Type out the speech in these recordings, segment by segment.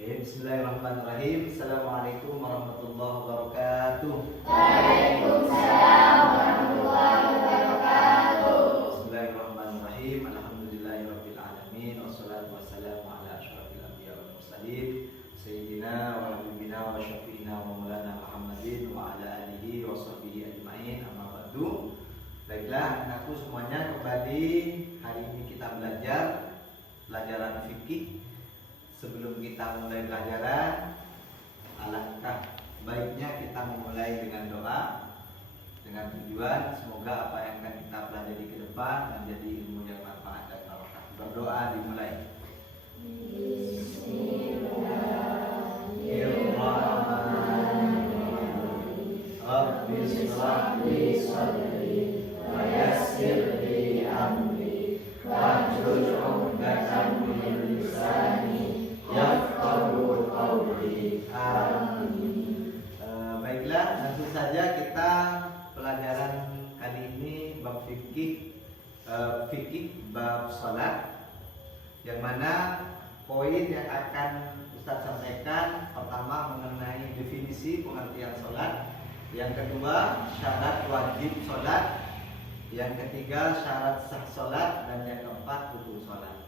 Bismillahirrahmanirrahim. Assalamualaikum warahmatullahi wabarakatuh. Waalaikumsalam warahmatullahi wabarakatuh. Bismillahirrahmanirrahim. Alhamdulillahirabbil alamin wassalatu wassalamu ala asyrafil anbiya wal mursalin sayyidina wa habibina wa syafiina wa maulana Muhammadin wa ala alihi wa sahbihi ajmain. Amma ba'du. Baiklah, anakku semuanya, kembali hari ini kita belajar pelajaran fikih. Sebelum kita mulai pelajaran, alangkah baiknya kita memulai dengan doa, dengan tujuan semoga apa yang akan kita pelajari ke depan menjadi ilmu yang manfaat dan barokah. Berdoa dimulai. Bismillahirrahmanirrahim. Rabbi shrah li sadri wa yassir li amri wahlul 'uqdatam min lisani yafqahu qawli. Amin. Baiklah, langsung saja kita pelajaran kali ini bab fikih bab salat, yang mana poin yang akan Ustaz sampaikan pertama mengenai definisi pengertian salat, yang kedua syarat wajib salat, yang ketiga syarat sah salat, dan yang keempat rukun salat.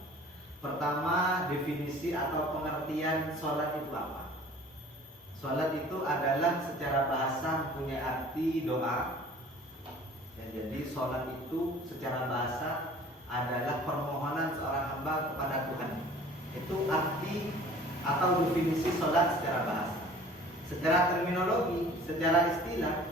Pertama, definisi atau pengertian sholat itu apa? Sholat itu adalah secara bahasa punya arti doa. Jadi sholat itu secara bahasa adalah permohonan seorang hamba kepada Tuhan. Itu arti atau definisi sholat secara bahasa. Secara terminologi, secara istilah,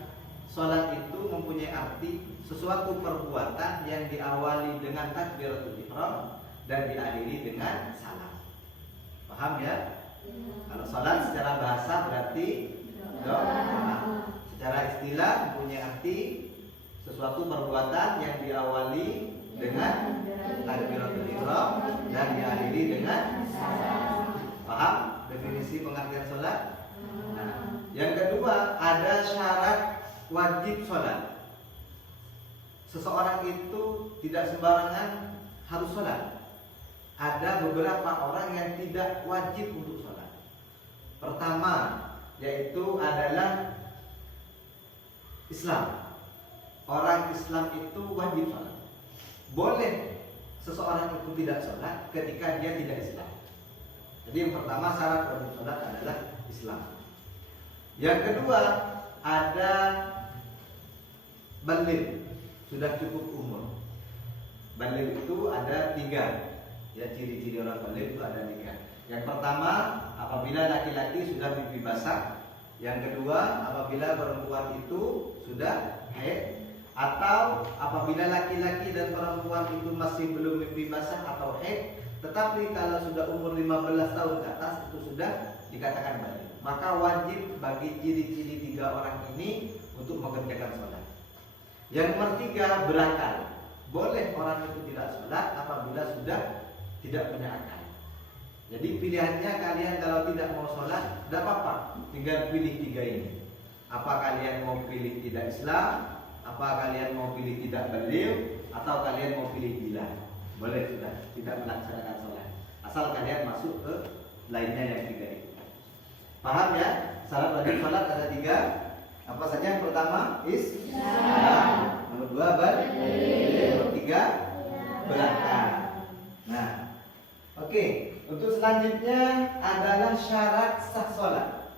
sholat itu mempunyai arti sesuatu perbuatan yang diawali dengan takbiratul ihram dan diakhiri dengan salam. Paham ya? Kalau salat secara bahasa berarti doa. Secara istilah punya arti sesuatu perbuatan yang diawali dengan takbiratul ihram dan diakhiri dengan salam. Paham definisi pengertian salat? Nah, yang kedua ada syarat wajib salat. Seseorang itu tidak sembarangan harus salat. Ada beberapa orang yang tidak wajib untuk sholat. Pertama, yaitu adalah Islam. Orang Islam itu wajib sholat. Boleh seseorang itu tidak sholat ketika dia tidak Islam. Jadi yang pertama syarat wajib sholat adalah Islam. Yang kedua ada baligh, sudah cukup umur. Baligh itu ada 3. Ya, ciri-ciri orang baligh itu ada 3. Yang pertama, apabila laki-laki sudah mimpi basah. Yang kedua, apabila perempuan itu sudah haid. Atau apabila laki-laki dan perempuan itu masih belum mimpi basah atau haid, tetapi kalau sudah umur 15 tahun ke atas itu sudah dikatakan baligh. Maka wajib bagi ciri-ciri 3 orang ini untuk mengerjakan sholat. Yang nomor 3, berakal. Boleh orang itu tidak sholat apabila sudah tidak punya akal. Jadi pilihannya kalian kalau tidak mau sholat, tidak apa-apa, tinggal pilih 3 ini. Apa kalian mau pilih tidak Islam, apa kalian mau pilih tidak baligh, atau kalian mau pilih gila. Boleh sudah tidak melaksanakan sholat, asal kalian masuk ke lainnya yang 3 itu. Paham ya? Syarat wajib sholat ada 3. Apa saja? Yang pertama Islam, nomor 2 baligh, nomor 3 berakal. Nah, oke, untuk selanjutnya adalah syarat sah sholat.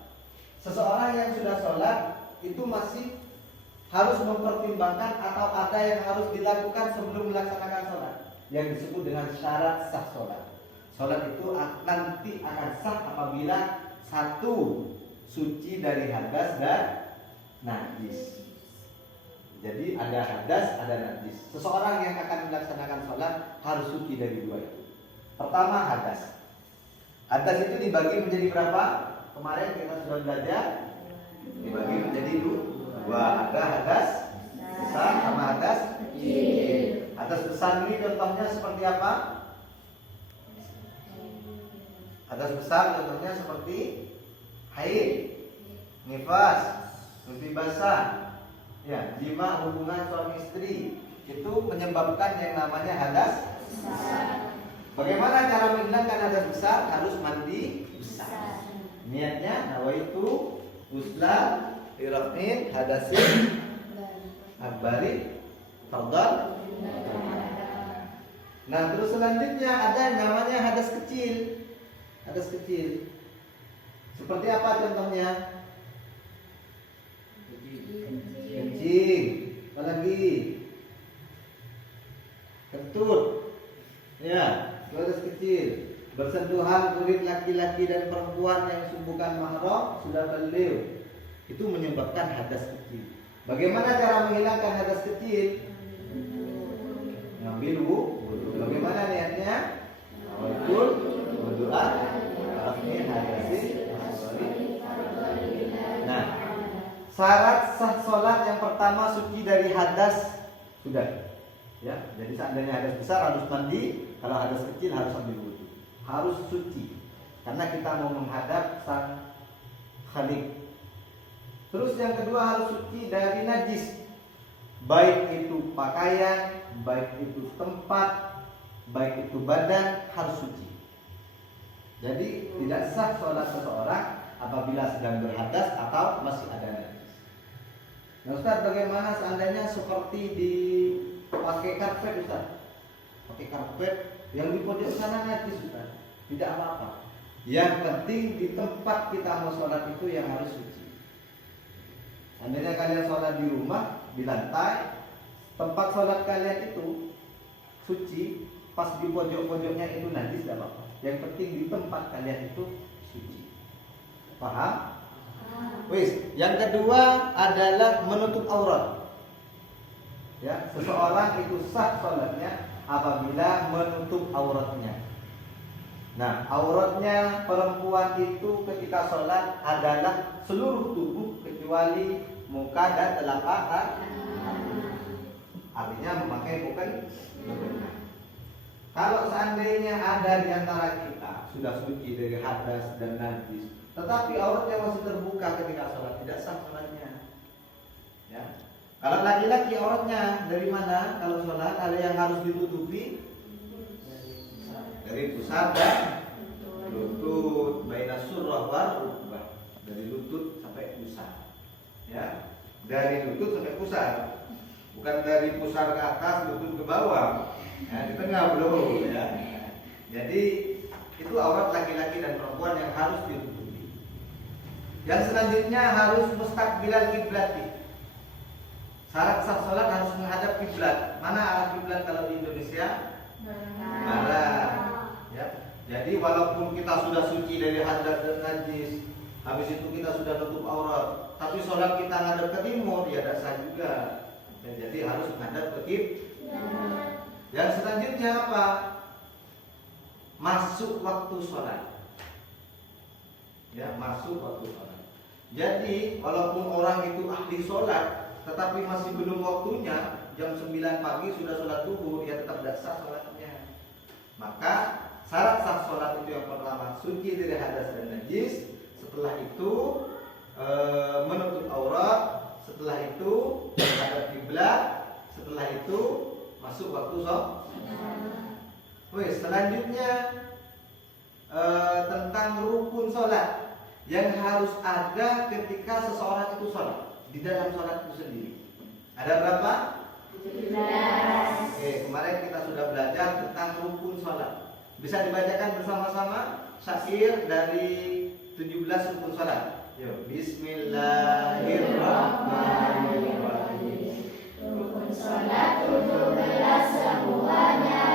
Seseorang yang sudah sholat itu masih harus mempertimbangkan atau ada yang harus dilakukan sebelum melaksanakan sholat, yang disebut dengan syarat sah sholat. Sholat itu nanti akan sah apabila 1, suci dari hadas dan najis. Jadi ada hadas, ada najis. Seseorang yang akan melaksanakan sholat harus suci dari 2 itu. Pertama hadas. Hadas itu dibagi menjadi berapa? Kemarin kita sudah belajar. Dibagi menjadi 2. Ada hadas besar sama hadas kecil. Hadas besar ini contohnya seperti apa? Hadas besar contohnya seperti haid, nifas, mimpi basah. Ya, jima hubungan suami istri itu menyebabkan yang namanya hadas besar. Bagaimana cara menghilangkan hadas besar? Harus mandi besar. Niatnya nawaitu ghusla irafin hadasin akbari fardal. Nah, terus selanjutnya ada namanya hadas kecil. Hadas kecil. Seperti apa contohnya? Kencing. Apalagi? Kentut. Ya, itu hadas kecil. Bersentuhan kulit laki-laki dan perempuan yang bukan mahram sudah beliau. Itu menyebabkan hadas kecil. Bagaimana cara menghilangkan hadas kecil? Ngambil wudu. Bagaimana niatnya? Awalul berdoa, arafin hadasin. Nah, syarat sah sholat yang pertama suci dari hadas sudah. Ya, jadi seandainya hadas besar harus mandi, kalau hadas kecil harus ambil wudu. Harus suci, karena kita mau menghadap sang Khalik. Terus yang kedua harus suci dari najis, baik itu pakaian, baik itu tempat, baik itu badan, harus suci. Jadi tidak sah sholat seseorang apabila sedang berhadas atau masih ada najis. Nah Ustaz, bagaimana seandainya seperti di pakai karpet Ustaz? Pakai karpet yang di pojok sana najis Ustaz, tidak apa-apa. Yang penting di tempat kita mau sholat itu yang harus suci. Seandainya kalian sholat di rumah, di lantai, tempat sholat kalian itu suci, pas di pojok-pojoknya itu najis, tidak apa-apa. Yang penting di tempat kalian itu suci. Paham? Wis, yang kedua adalah menutup aurat. Ya, seseorang itu sah sholatnya apabila menutup auratnya. Nah, auratnya perempuan itu ketika sholat adalah seluruh tubuh kecuali muka dan telapak tangan. Artinya memakai bukan. Kalau seandainya ada di antara kita sudah suci dari hadas dan najis, tetapi auratnya masih terbuka ketika sholat, tidak sah sholatnya. Ya. Kalau laki-laki auratnya dari mana? Kalau sholat ada yang harus ditutupi dari pusat dan lutut, baina surrah wal rukbah, dari lutut sampai pusat. Ya, dari lutut sampai pusat, bukan dari pusat ke atas, lutut ke bawah. Ya, di tengah belum. Ya. Jadi itu aurat laki-laki dan perempuan yang harus ditutupi. Yang selanjutnya harus mustaqbilal kiblati. Syarat sah sholat harus menghadap kiblat. Mana arah kiblat kalau di Indonesia? Barat. Ya. Jadi walaupun kita sudah suci dari hadas dan najis, habis itu kita sudah tutup aurat, tapi sholat kita ngadap ke timur, ya tidak sah juga. Dan jadi harus menghadap ke kiblat. Yang selanjutnya apa? Masuk waktu sholat. Ya, masuk waktu sholat. Jadi walaupun orang itu ahli sholat, tetapi masih belum waktunya, jam 9 pagi sudah sholat zuhur, ya tetap tidak sah sholatnya. Maka syarat sah sholat itu yang pertama suci dari hadas dan najis. Setelah itu menutup aurat. Setelah itu menghadap kiblat. Setelah itu masuk waktu sholat. Selanjutnya tentang rukun sholat yang harus ada ketika seseorang itu sholat di dalam sholat itu sendiri. Ada berapa? 17. Kemarin kita sudah belajar tentang rukun sholat. Bisa dibacakan bersama-sama syair dari 17 rukun sholat. Yuk, Bismillahirrahmanirrahim. Rukun sholat 17 semuanya.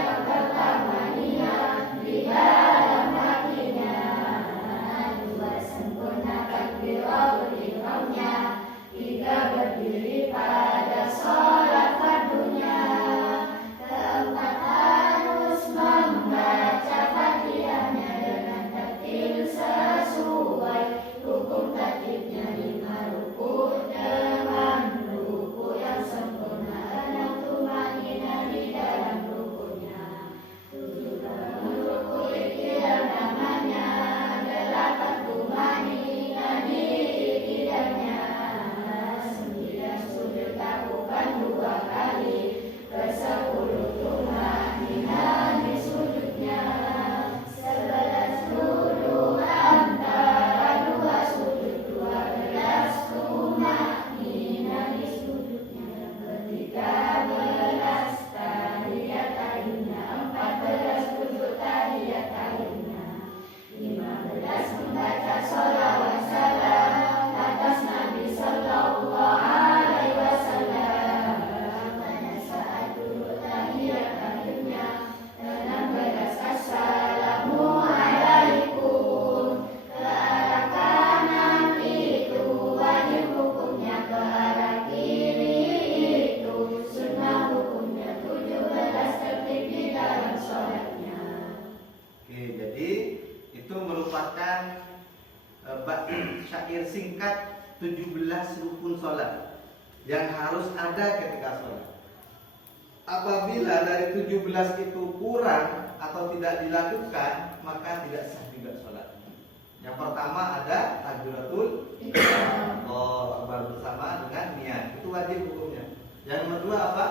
Yang pertama niat di dalam hatinya. Dua sempurna takbiratul ihramnya. Tiga berdiri pada sholat fardunya. Keempat harus membaca fatihahnya dengan tertil sesuai hukum tertibnya. 5 ruku dengan ruku yang sempurna. 6 tumanina di singkat 17 rukun sholat yang harus ada ketika sholat. Apabila dari 17 itu kurang atau tidak dilakukan, maka tidak sah juga sholat. Yang pertama ada takbiratul ihram, Allahu Akbar bersama dengan niat, itu wajib hukumnya. Yang kedua apa?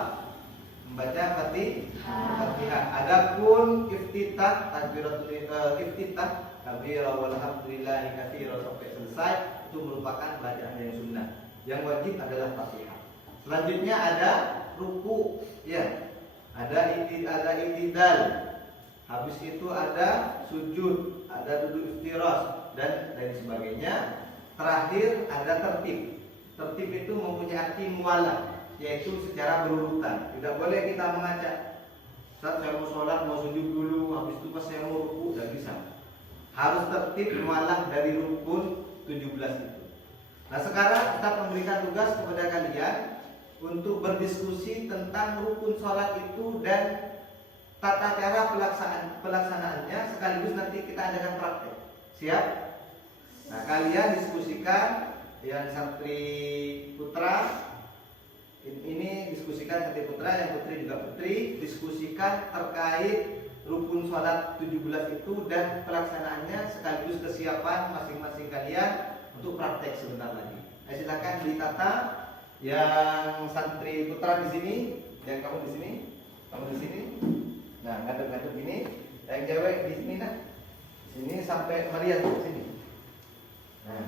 Membaca Fatihah. Adapun iftitah, takbiratul iftitah, kabira walhamdulillahi katsira sampai selesai, itu merupakan bacaan yang sunnah. Yang wajib adalah Fatihah. Selanjutnya ada ruku, ya. Ada i'tidal. Habis itu ada sujud, ada duduk iftirash dan lain sebagainya. Terakhir ada tertib. Tertib itu mempunyai arti mualah, yaitu secara berurutan. Tidak boleh kita mengacak. Saat saya mau sholat, mau sujud dulu, habis itu pas saya mau ruku, tidak bisa. Harus tertib mualah dari rukun 17 itu. Nah sekarang kita memberikan tugas kepada kalian untuk berdiskusi tentang rukun sholat itu dan tata cara pelaksanaannya, sekaligus nanti kita adakan praktek. Siap? Nah kalian diskusikan, yang santri putra ini diskusikan santri putra, yang putri juga putri, diskusikan terkait rukun sholat 17 itu dan pelaksanaannya, sekaligus kesiapan masing-masing kalian untuk praktek sebentar lagi. Silakan ditata. Yang santri putra di sini, yang kamu di sini, kamu di sini. Nah, ngadep-ngadep ini. Yang cewek di sini, nah. Sini sampai Maria di sini. Nah,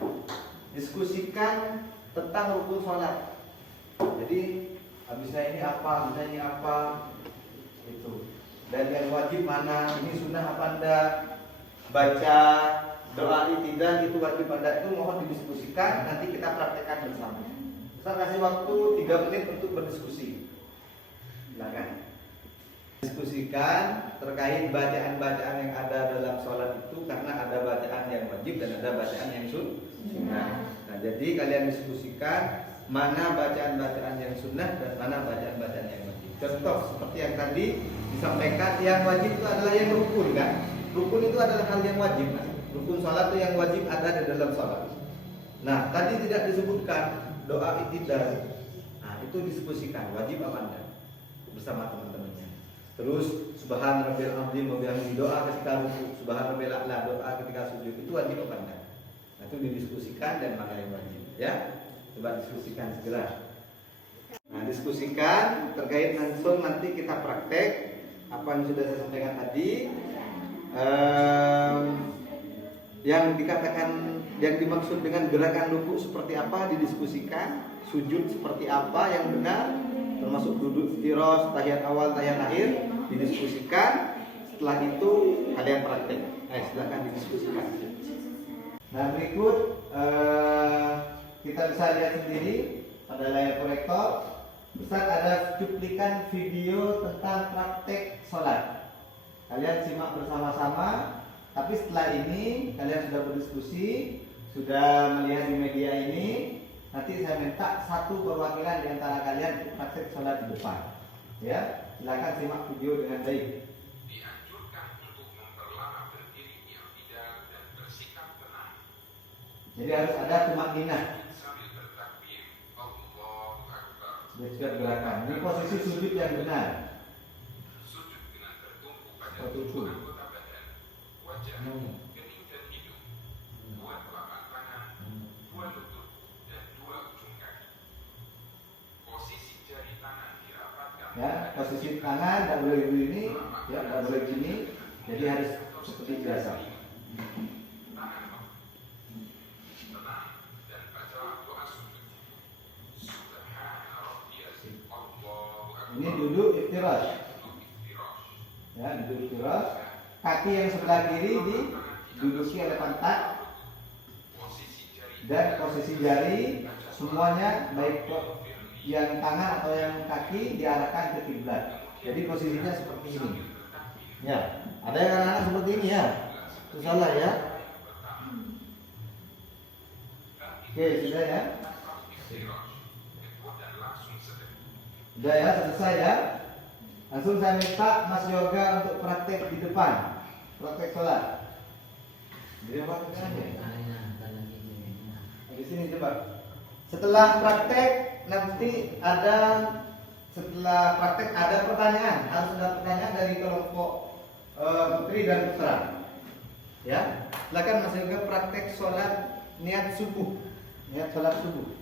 diskusikan tentang rukun sholat. Jadi, habisnya ini apa, habisnya ini apa, itu. Dan yang wajib mana, ini sunnah apa enggak, baca doa i'tidal itu wajib anda, itu mohon didiskusikan, nanti kita praktekkan bersama. Saya kasih waktu 3 menit untuk berdiskusi. Silakan. Diskusikan terkait bacaan-bacaan yang ada dalam sholat itu, karena ada bacaan yang wajib dan ada bacaan yang sunnah. Nah, jadi kalian diskusikan mana bacaan-bacaan yang sunnah dan mana bacaan-bacaan yang wajib. Contoh seperti yang tadi disampaikan, yang wajib itu adalah yang rukun, kan? Rukun itu adalah hal yang wajib, kan? Rukun sholat itu yang wajib ada di dalam sholat. Nah, tadi tidak disebutkan doa i'tidal. Nah, itu diskusikan wajib apa enggak bersama teman-temannya. Terus subhan rabbil azim wa bihamdihi, doa ketika ruku, subhan rabbil a'la, doa ketika sujud, itu wajib apa enggak? Nah, itu didiskusikan dan mana yang wajib, ya. Coba diskusikan segera. Nah, diskusikan terkait langsung, nanti kita praktek apa yang sudah saya sampaikan tadi. Yang dikatakan, yang dimaksud dengan gerakan ruku seperti apa didiskusikan, sujud seperti apa yang benar, termasuk duduk iftirash, tahiyat awal, tahiyat akhir, didiskusikan. Setelah itu kalian praktek. Silakan didiskusikan. Nah, berikut kita bisa lihat sendiri pada layar proyektor. Ustaz ada cuplikan video tentang praktek sholat. Kalian simak bersama-sama. Tapi setelah ini kalian sudah berdiskusi, sudah melihat di media ini, nanti saya minta satu perwakilan di antara kalian praktek sholat di depan. Ya, silakan simak video dengan baik. Dianjurkan untuk memperlama berdiri yang tidak dan bersikap tenang. Jadi harus ada tumakninah. Sambil bertakbir, Allahu Akbar. Setiap gerakan. Ini posisi sujud yang benar. Sujud dengan tertumpu pada Tertumpu. tubuh anggota badan, wajah, kening dan hidung, 2 telapak tangan, 2 lutut, dan 2 ujung kaki. Posisi jari tangan dirapatkan. Ya, posisi tangan tidak boleh begini, ya, tidak boleh gini. Jadi harus seperti biasa. Tangan tenang dan bacalah doa sujud. Subhana rabbiyal Allahu Akbar. Ini duduk iftirash. Duduk iftirash. Ya, duduk iftirash. Kaki yang sebelah kiri diduduki oleh pantat, dan posisi jari semuanya baik yang tangan atau yang kaki diarahkan ke kiblat. Jadi posisinya seperti ini. Ya, ada yang anak-anak seperti ini ya. Itu salah ya. Oke, sudah ya. Sudah ya, selesai ya. Langsung saya minta Mas Yoga untuk praktek di depan, praktek sholat. Jadi apa aja? Lagi Di sini coba. Setelah praktek nanti ada pertanyaan, harus ada pertanyaan dari kelompok putri dan putra. Ya, silakan Mas Yoga praktek sholat niat subuh, niat sholat subuh.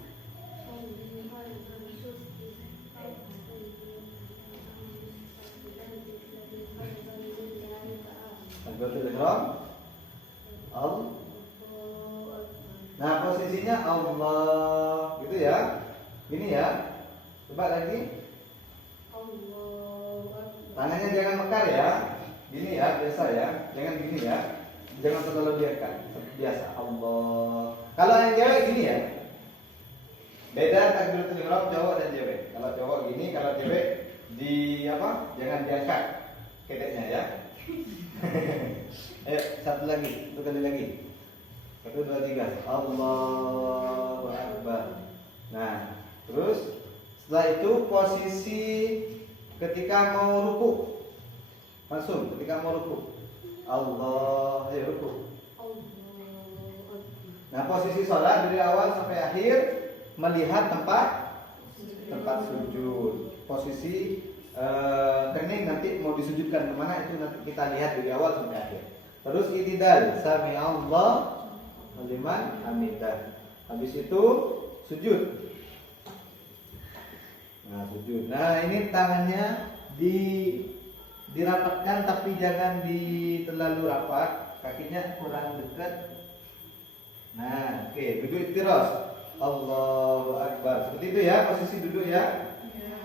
Nah, posisinya Allah gitu ya. Gini ya. Coba lagi. Tangannya jangan mekar ya. Gini ya, biasa ya. Jangan gini ya. Jangan terlalu biarkan. Seperti biasa. Allah. Kalau yang cewek gini ya. Beda takbiratul ihram cowok dan cewek. Kalau cowok gini, kalau cewek di apa? Jangan diangkat keteknya ya. Ayo, satu lagi, satu kali lagi. 1, 2, 3. Allahu Akbar. Nah, terus setelah itu posisi ketika mau ruku. Langsung ketika mau ruku. Allah, ayo ruku. Nah, posisi sholat dari awal sampai akhir melihat tempat sujud. Posisi kening nanti mau disujudkan kemana itu nanti kita lihat dari awal sampai akhir. Terus itidal, sami Allah liman hamidah. Habis itu sujud. Nah, sujud. Nah, ini tangannya dirapatkan tapi jangan terlalu rapat, kakinya kurang dekat. Nah, oke, duduk istiros. Allahu Akbar. Seperti itu ya, posisi duduk ya.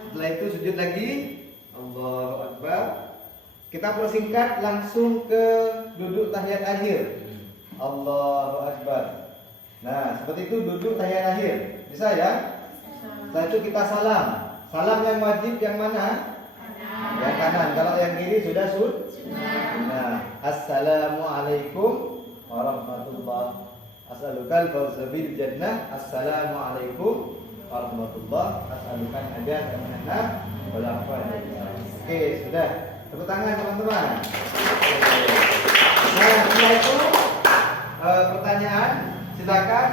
Setelah itu sujud lagi. Allahu Akbar. Kita persingkat langsung ke duduk tahiyat akhir. Allahu Akbar. Nah, seperti itu duduk tahiyat akhir. Bisa ya? Setelah itu kita salam. Salam yang wajib yang mana? Yang kanan. Kalau yang kiri sudah sunnah. Nah, assalamualaikum warahmatullahi as'alukal fawza bil jannah. Assalamualaikum warahmatullahi as'alukal hajat amanah wal afwa. Oke, sudah. Tepuk tangan teman-teman. Nah, setelah itu pertanyaan silakan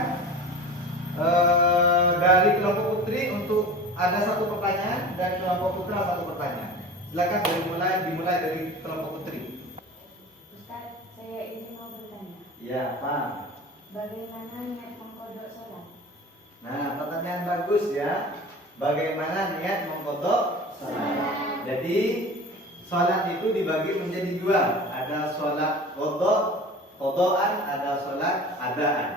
dari kelompok putri untuk ada satu pertanyaan dan kelompok putra satu pertanyaan. Silakan dimulai dari kelompok putri. Ustaz, saya ini mau bertanya. Ya, Pak. Bagaimana niat mengkodok sholat? Nah, pertanyaan bagus ya. Bagaimana niat mengkodok sholat? Jadi sholat itu dibagi menjadi dua. Ada sholat kodokan, ada sholat adaan.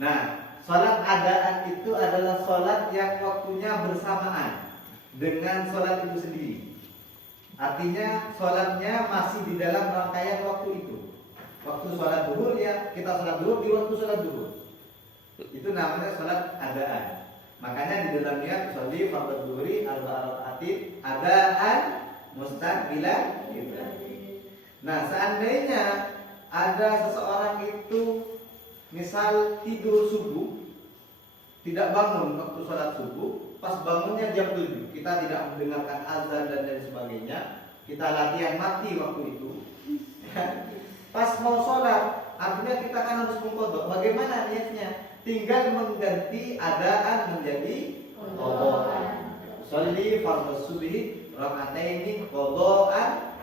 Nah, sholat adaan itu adalah sholat yang waktunya bersamaan dengan sholat itu sendiri. Artinya sholatnya masih di dalam rangkaian waktu itu. Waktu sholat duhur ya kita sholat duhur di waktu sholat duhur. Itu namanya sholat adaan. Makanya di dalam niat sholli fardhu duhuri arba'a rakaatin adaan mustaqbilan kiblat. Nah, seandainya ada seseorang itu misal tidur subuh, tidak bangun waktu sholat subuh, pas bangunnya jam 7, kita tidak mendengarkan azan dan lain sebagainya, kita latihan mati waktu itu. Pas mau sholat, artinya kita kan harus mengkodok. Bagaimana niatnya? Tinggal mengganti adaan menjadi kodokan. Sholli fardhu subhi rakataini kodokan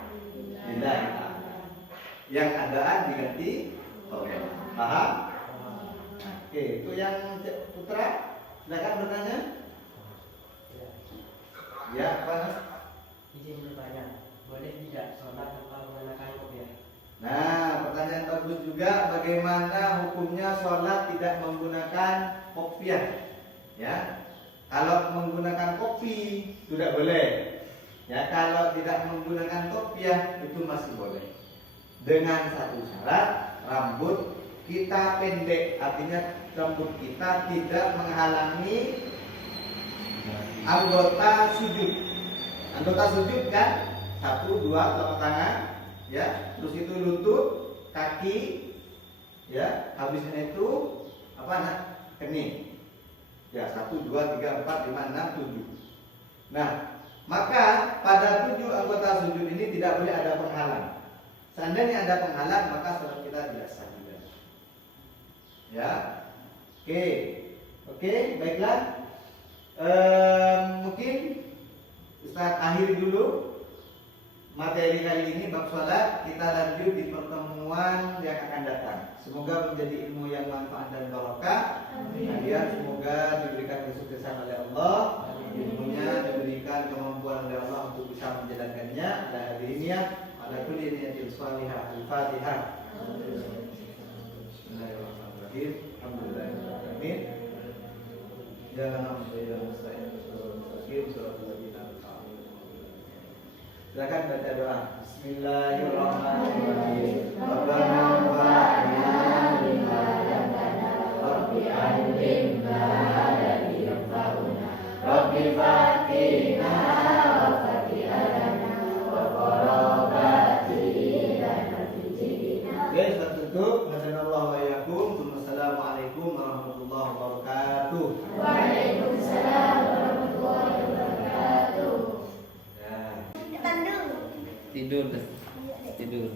lillahi. Yang adaan diganti kodokan. Paham? Oke, itu yang putra. Silakan bertanya. Ya, Pak. Izin bertanya, boleh tidak sholat tanpa mengenakan kopiah? Nah, pertanyaan bagus juga. Bagaimana hukumnya sholat tidak menggunakan kopiah? Ya, kalau menggunakan kopi tidak boleh. Ya, kalau tidak menggunakan kopiah itu masih boleh. Dengan satu syarat, rambut kita pendek, artinya rambut kita tidak menghalangi anggota sujud. Anggota sujud kan 1, 2 telapak tangan, ya, terus itu lutut, kaki, ya, habisnya itu apa nak? Kening. Ya, 1, 2, 3, 4, 5, 6, 7. Nah, maka pada 7 anggota sujud ini tidak boleh ada penghalang. Seandainya ada penghalang, maka sholat kita tidak sah juga. Ya. Oke, baiklah. Mungkin Ustaz akhir dulu materi kali ini bab sholat. Kita lanjut di pertemuan yang akan datang. Semoga menjadi ilmu yang manfaat dan barokah. Kemudian semoga diberikan kesuksesan oleh Allah, ilmunya diberikan kemampuan oleh Allah untuk bisa menjalankannya. Dan hari ini ya, ala kulli niyatin shalihah. Al-Fatihah. Bismillahirrahmanirrahim. Alhamdulillahirrahmanirrahim. Jangan sampai silakan baca doa. Bismillahirrahmanirrahim. Rabbana wa'ina bima lamdana Rabbi alimna ladhi yanfa'una Rabbi fatina wa fatihana wa qarabati lana fijidina. Oke, sudah tutup. Hadanallahu wa iyyakum. Wassalamualaikum warahmatullahi wabarakatuh. Waalaikumsalam warahmatullahi wabarakatuh. Ya. Tandu. Tidur dah. Tidur.